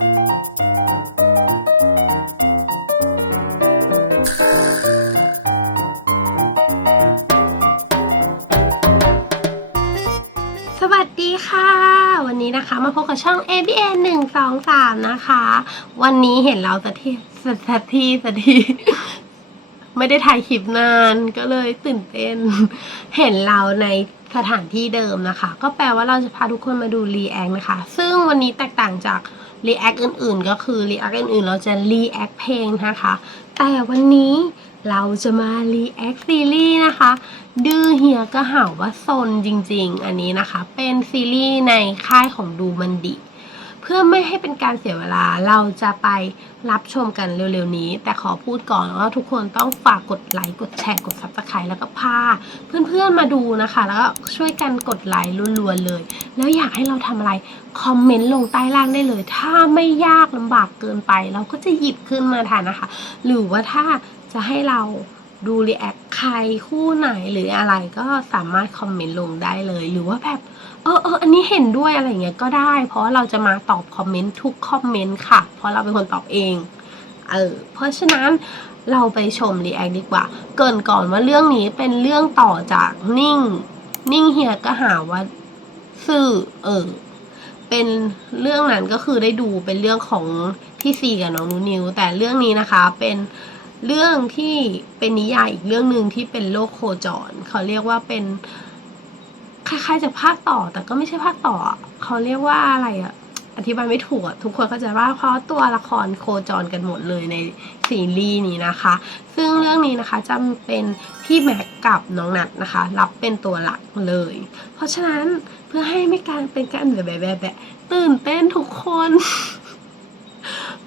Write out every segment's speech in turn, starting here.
สวัสดีค่ะ วันนี้นะคะมาพบกับช่อง ABN 1 2 3 นะคะ วันนี้เห็นเราสักทีสักทีสักทีไม่ได้ถ่ายคลิปนานก็เลยตื่นเต้น เห็นเราในสถานที่เดิมนะคะ ก็แปลว่าเราจะพาทุกคนมาดูรีแอคนะคะ ซึ่งวันนี้แตกต่างจาก รีแอคอื่นๆ ก็คือรีแอคอื่นๆ เราจะรีแอคเพลงนะคะ แต่วันนี้เราจะมารีแอคซีรีส์นะคะ ดื้อเฮียก็หาว่าซนจริงๆ อันนี้นะคะ เป็นซีรีส์ในค่ายของดูมันดิ พื่อไม่ให้เป็นการเสียเวลาเราจะไปรับชมกันเร็วๆนี้ แต่ขอพูดก่อนว่าทุกคนต้องฝากกดไลค์กดแชร์กดซับสไครต์แล้วก็พาเพื่อนๆมาดูนะคะ แล้วก็ช่วยกันกดไลค์รัวๆเลย แล้วอยากให้เราทำอะไรคอมเมนต์ลงใต้ล่างได้เลย ถ้าไม่ยากลำบากเกินไป เราก็จะหยิบขึ้นมาทานนะคะ หรือว่าถ้าจะให้เราดูรีแอคใครคู่ไหนหรืออะไรก็สามารถคอมเมนต์ลงได้เลย หรือว่าแบบ เออเอออันนี้เห็นด้วยอะไรเงี้ยก็ได้ เพราะเราจะมาตอบคอมเมนต์ทุกคอมเมนต์ค่ะ เพราะเราเป็นคนตอบเองเออเพราะฉะนั้นเราไปชมรีแอคดีกว่า เกินก่อนว่าเรื่องนี้เป็นเรื่องต่อจากนิ่ง นิ่งเฮียก็หาว่าซื่อเออเป็นเรื่องนั้นก็คือได้ดูเป็นเรื่องของพี่ซีกับน้องนูนิว แต่เรื่องนี้นะคะเป็นเรื่องที่เป็นนิยายอีกเรื่องหนึ่งที่เป็นโลกโคจร เขาเรียกว่าเป็น คล้ายๆจะภาคต่อแต่ก็ไม่ใช่ภาคต่อ เขาเรียกว่าอะไรอะอธิบายไม่ถูกทุกคนเข้าใจว่าเพราะตัวละครโคจรกันหมดเลยในซีรีส์นี้นะคะ ซึ่งเรื่องนี้นะคะจะเป็นพี่แม็กกับน้องนัดนะคะ รับเป็นตัวหลักเลย เพราะฉะนั้นเพื่อให้ไม่การเป็นการแบบแบบแบบตื่นเต้นทุกคน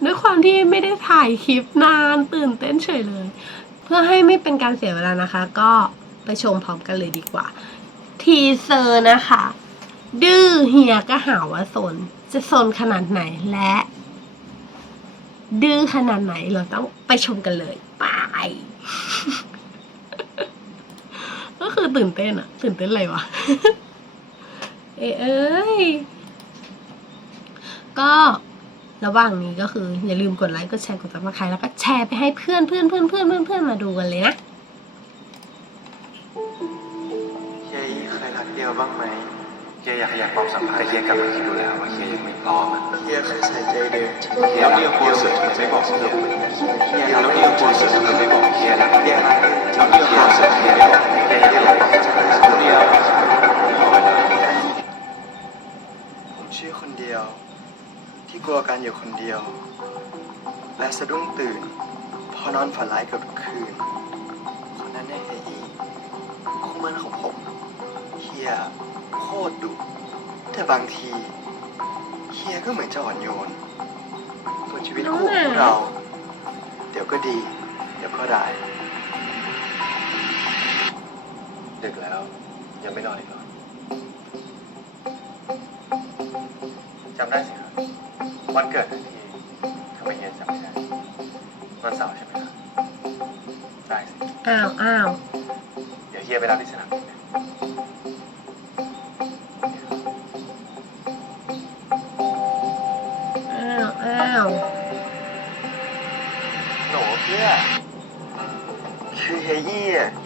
ด้วยความที่ไม่ได้ถ่ายคลิปนานตื่นเต้นเฉยเลย เพื่อให้ไม่เป็นการเสียเวลานะคะ ก็ไปชมพร้อมกันเลยดีกว่า ทีเซอร์นะคะ ดื้อเฮียก็หาว่าสน จะสนขนาดไหนและ ดื้อขนาดไหนเราต้องไปชมกันเลยไปก็คือตื่นเต้นอะตื่นเต้นอะไรวะเอยเอ้ยก็ระหว่างนี้ก็คืออย่าลืมกดไลค์กดแชร์กดติดตามแล้วก็แชร์ไปให้เพื่อนเพื่อนเพื่อนเพื่อนเพื่อนเพื่อนมาดูกันเลยนะ บ้างไหมเฮียอยากขยับความสัมพันธ์แต่เฮียกลับมาคิดดูแล้วว่าเฮียยังไม่พร้อมอะเฮียเคยใส่ใจเดียวเฮียเดียวกลัวเสือทำไมไม่บอกเฮียเฮียแล้วเดียวกลัวเสือทำไมไม่บอกเฮียรักเฮียรักแล้วเดียวกลัวเสือเฮียไม่บอกเฮียเฮียรักเดียวผมชื่อคนเดียว ที่กลัวการอยู่คนเดียว และสะดุ้งตื่นพอนอนฝันร้ายเกือบทุกคืนคนนั้นเนี่ยเฮียอีคู่มั่นของผมเฮียโคตรดุแต่บางทีเฮียก็เหมือนจะอ่อนโยนส่วนชีวิตคู่ของเรา เดี๋ยวก็ดี เดี๋ยวก็ร้ายดึกแล้ว ยังไม่นอนอีกเหรอจำได้สิครับวันเกิดทันทีทำไมเฮียจำไม่ได้วันเสาร์ใช่ไหมครับได้สิอ้าวอ้าวเดี๋ยวเฮียไปรับที่สนามบินนะ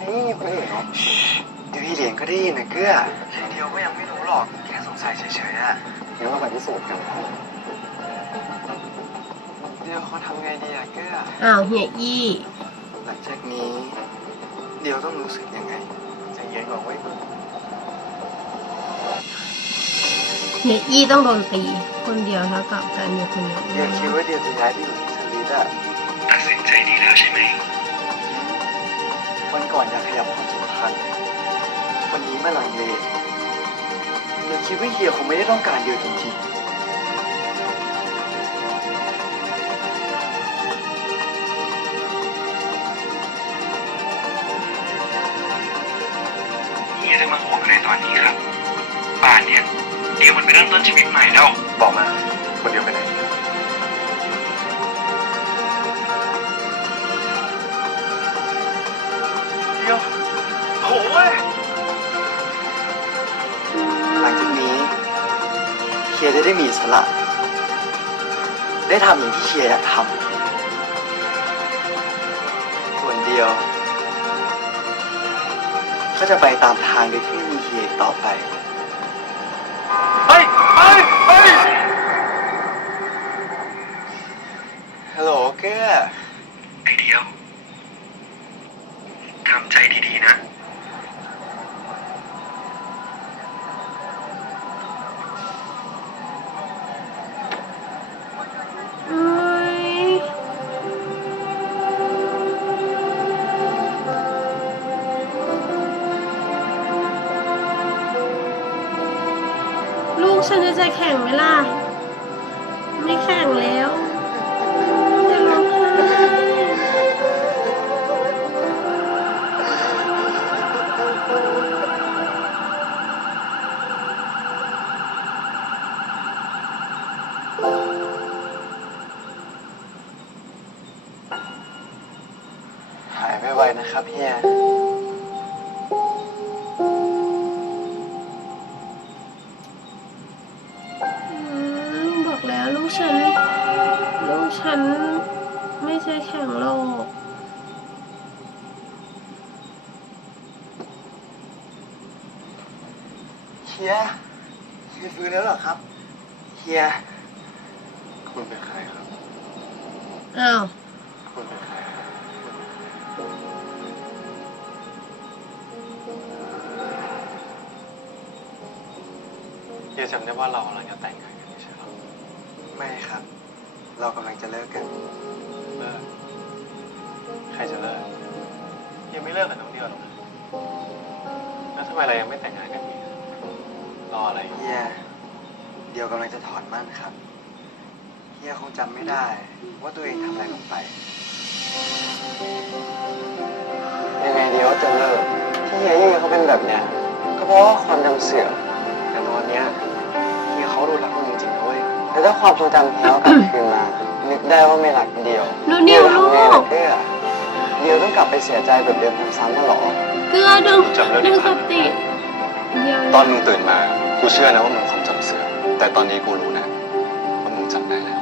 เฮียยี่อะเฮียยี่มีคนอื่นเหรอเดี๋ยวพี่เหรียญก็ได้ยินนะเกื้อเฮีเดียวก็ยังไม่รู้หรอก แค่สงสัยเฉยๆอะงั้นเราไปพิสูจน์กันเดี๋ยวเขาทำไงดีอะเกื้ออ้าวเฮียอี้หลังจากนี้ เดียวต้องรู้สึกยังไงใจเย็นก่อนเว้ยเฮียอี้ต้องโดนตี คนเดียวเท่ากับการอยู่คนเดียวเดียวคิดว่าเดียวจะย้ายไปอยู่ที่สลิดอะตัดสินใจดีแล้วใช่ไหม ก่อนอยากขยับความสัมพันธ์วันนี้มาหลังเลเดียวคิดว่าเฮียคงไม่ได้ต้องการเดียวจริงๆเฮียจะมาห่วงอะไรตอนนี้ครับป่านเนี้ยเดี๋ยวมันไปเริ่มต้นชีวิตใหม่แล้ว บอกมาคนเดียวไปไหน เฮียจะได้มีอิสระ ได้ทำอย่างที่เฮียอยากทำส่วนเดียว ก็จะไปตามทางโดยที่ไม่มีเฮียอีกต่อไปเฮ้ยเฮ้ยเฮ้ยฮัลโหลเก้ไอเดียวทำใจดีๆนะ ฉัน ลูกฉันไม่ใจแข็งโลก เฮียเฮียฟื้นแล้วเหรอครับ เฮีย คุณเป็นใครครับ อ้าว คุณเป็นใครครับเฮียจำได้ว่าเรากำลังจะแต่งงานกันไม่ใช่เหรอ ไม่ครับ เรากำลังจะเลิกกัน เลิก ใครจะเลิก ยังไม่เลิกกับน้องเดียวหรอกนะแล้วทำไมเรายังไม่แต่งงานกันอีกรออะไรอยู่เฮียเดียวกำลังจะถอนมั่นครับ เฮียคงจำไม่ได้ ว่าตัวเองทำอะไรลงไป ยังไงเดียวจะเลิก ที่เฮียยี่เขาเป็นแบบเนี้ยก็เพราะว่าความจำเสื่อมแต่ตอนเนี้ยเฮียเขาดูรักมึง จริงๆนะเว้ยแต่ถ้าความทรงจำเฮียเขากลับคืนมา นึกได้ว่าไม่รักเดียวหนูนิวลูกเดียวทำไงล่ะเพื่อเดียวต้องกลับไปเสียใจแบบเดิมซ้ำๆมาหรอ เกลือดึงดึงสติเดี๋ยวตอนมึงตื่นมา กูเชื่อนะว่ามึงความจำเสื่อมแต่ตอนนี้กูรู้นะว่ามึงจำได้แล้ว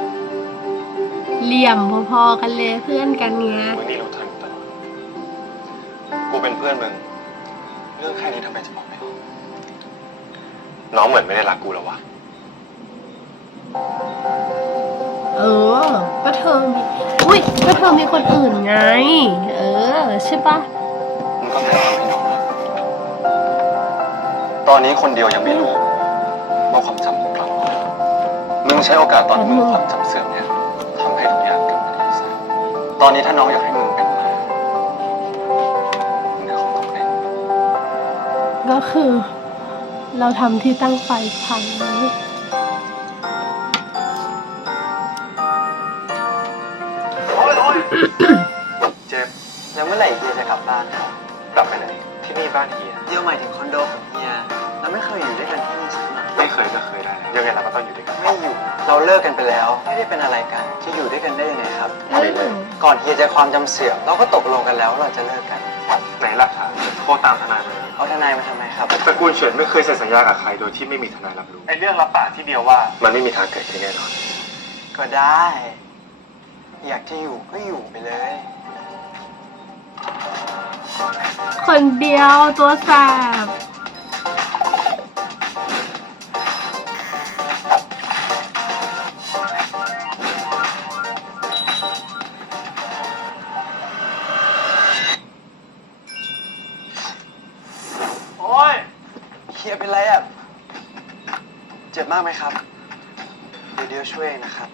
เหลี่ยมพอๆกันเลยเพื่อนกันเงี้ยมึงนี่รู้ทันกูตลอดกูเป็นเพื่อนมึง เรื่องแค่นี้ทำไมจะบอกไม่ออกน้องเหมือนไม่ได้รักกูแล้ววะ เออก็เธอมีอุ้ยก็เธอมีคนอื่นไง เออ ใช่ปะมึงก็แค่ทำให้น้องรักตอนนี้คนเดียวยังไม่รู้ว่าความจำมึงกลับมามึงใช้โอกาสตอนมึงความจำเสื่อมเนี่ยทำให้ทุกอย่างกลับมาดีซะตอนนี้ถ้าน้องอยากให้มึงเป็นมามึงก็คงต้องเป็น ก็คือ เราทำที่ตั้งไฟพังไว้ เจ็บแล้วเมื่อไหร่เฮียจะกลับบ้านครับกลับไปไหนที่นี่บ้านเฮียเดียวหมายถึงคอนโดของเฮียเราไม่เคยอยู่ด้วยกันที่นี่สักหน่อยไม่เคยก็เคยได้นะยังไงเราก็ต้องอยู่ด้วยกันไม่อยู่ เราเลิกกันไปแล้ว ไม่ได้เป็นอะไรกันจะอยู่ด้วยกันได้ยังไงครับเออก่อนเฮียจะความจำเสื่อมเราก็ตกลงกันแล้วว่าเราจะเลิกกัน ไหนหลักฐานโทรตามทนายมาเอาทนายมาทำไมครับตระกูลเฉินไม่เคยเซ็นสัญญากับใครโดยที่ไม่มีทนายรับรู้ไอ้เรื่องรับปากที่เดียวว่ามันไม่มีทางเกิดขึ้นแน่นอน ก็ได้ อยากจะอยู่ก็อยู่ไปเลย คนเดียวตัวแสบโอ้ยเฮียเป็นไรอะ เจ็บมากไหมครับ เดี๋ยวเดียวช่วยเองนะครับ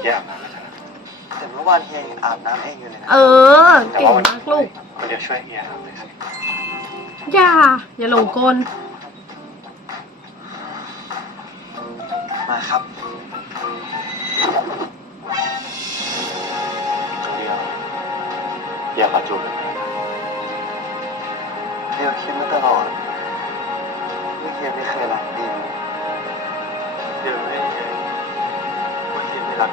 เฮียอาบน้ำไม่ทันแต่เมื่อวานเฮียยังอาบน้ำเองอยู่เลยนะเออ เก่งมากลูกเดี๋ยวช่วยเฮียทำเลยสิอย่า อย่าหลงกล มาครับเดียวเฮียขอจูบเลย ครับ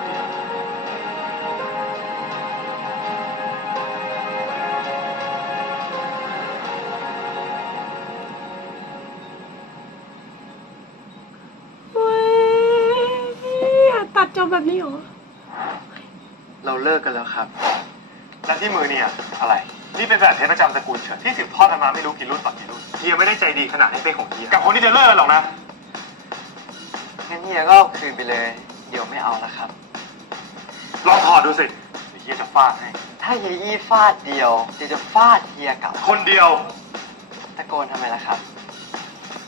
ตัดจบแบบนี้เหรอ เราเลิกกันแล้วครับ แล้วที่มือเนี่ยอะไร นี่เป็นแบบเพทปประจำตระกูลเฉินที่สืบทอดกันมาไม่รู้กี่รุ่นต่อกี่รุ่นเฮียไม่ได้ใจดีขนาดให้เป็นของเฮียกับคนที่จะเลิกกันหรอกนะ งั้นเฮียก็คืนไปเลย เดี๋ยวไม่เอาแล้วครับ ลองถอดดูสิเดี๋ยวเฮียจะฟาดให้ ถ้าเฮียอี้ฟาดเดียวเดี๋ยวจะฟาดเฮียกลับคนเดียวตะโกนทำไมล่ะครับ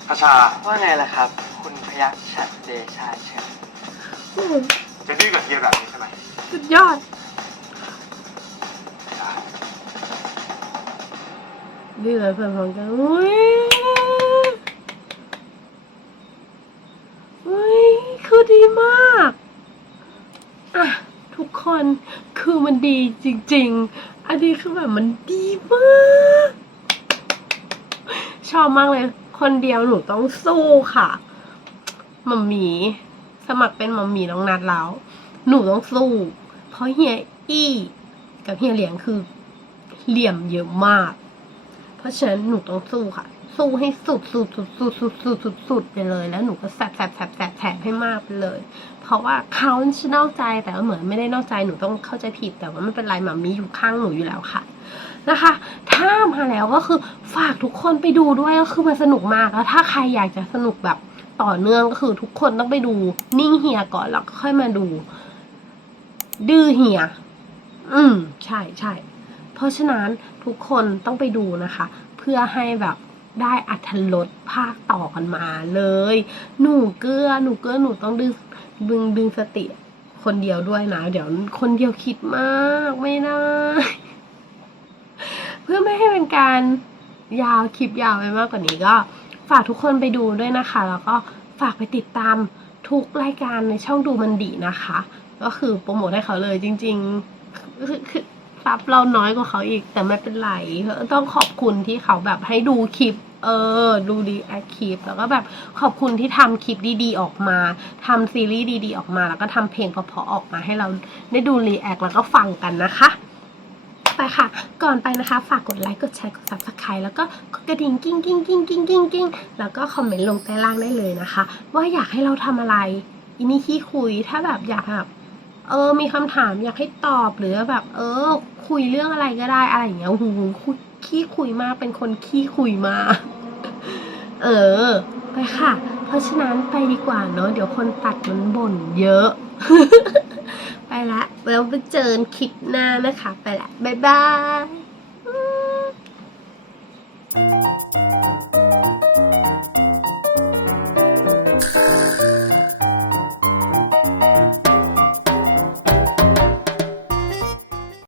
พระชา ว่าไงล่ะครับ คุณพยัคฆ์ฉัดเดชาเชิญโอ้โหจะดื้อกับเฮียแบบนี้ใช่ไหมสุดยอด ได้ดีเลยเพื่อนของกันอุ้ยอุ้ยคือดีมาก อะ ทุกคนคือมัน ดีจริง ๆ อันนี้คือแบบมันดีมากชอบมากเลย คนเดียวหนูต้องสู้ค่ะมัมมีสมัครเป็นมัมมีน้องนัดแล้ว หนูต้องสู้ เพราะเฮียอี้กับเฮียเหลียงคือเหลี่ยมเยอะมาก เพราะฉะนั้นหนูต้องสู้ค่ะ สู้ให้สุดสุดสุดสุดสุดสุดสุดสุดไปเลยแล้วหนูก็แสบแสบแสบแสบแสบให้มากไปเลย เพราะว่าเขาจะนอกใจแต่ว่าเหมือนไม่ได้นอกใจหนูต้องเข้าใจผิดแต่ว่าไม่เป็นไรมามีอยู่ข้างหนูอยู่แล้วค่ะนะคะ ถ้ามาแล้วก็คือฝากทุกคนไปดูด้วยก็คือมันสนุกมากแล้วถ้าใครอยากจะสนุกแบบต่อเนื่องก็คือทุกคนต้องไปดูนิ่งเฮียก่อนแล้วค่อยมาดู ดื้อเฮีย อืม ใช่ใช่เพราะฉะนั้นทุกคนต้องไปดูนะคะ เพื่อให้แบบ ได้อัธรสภาคต่อกันมาเลย หนูเกลือหนูเกลือหนูต้องดึงดึงดึงสติคนเดียวด้วยนะ เดี๋ยวคนเดียวคิดมากไม่ได้ เพื่อไม่ให้เป็นการยาวคลิปยาวไปมากกว่านี้ก็ฝากทุกคนไปดูด้วยนะคะ แล้วก็ฝากไปติดตามทุกรายการในช่องดูมันดีนะคะ ก็คือโปรโมทให้เขาเลยจริง ๆ คือ คือซับเราน้อยกว่าเขาอีก แต่ไม่เป็นไรต้องขอบคุณที่เขาแบบให้ดูคลิป เออ ดูดีแอคคลิป แล้วก็แบบขอบคุณที่ทำคลิปดีๆออกมาทำซีรีส์ดีๆออกมา แล้วก็ทำเพลงเพราะๆออกมาให้เราได้ดูรีแอคแล้วก็ฟังกันนะคะไปค่ะ ก่อนไปนะคะ ฝากกดไลค์ กดแชร์ กด subscribe แล้วก็กดกระดิ่งกิ้งกิ้งกิ้งกิ้งกิ้งกิ้งแล้วก็คอมเมนต์ลงใต้ล่างได้เลยนะคะ ว่าอยากให้เราทำอะไร อินี่ขี้คุย ถ้าแบบอยากแบบ เออ มีคำถามอยากให้ตอบหรือแบบ เออ คุยเรื่องอะไรก็ได้อะไรอย่างเงี้ยโอ้โหูขี้คุยมากเป็นคนขี้คุยมากเออ ไปค่ะ เพราะฉะนั้นไปดีกว่าเนาะเดี๋ยวคนตัดมันบ่นเยอะ ไปละแล้วไปเจอกันคลิปหน้านะคะ ไปละ บ๊ายบาย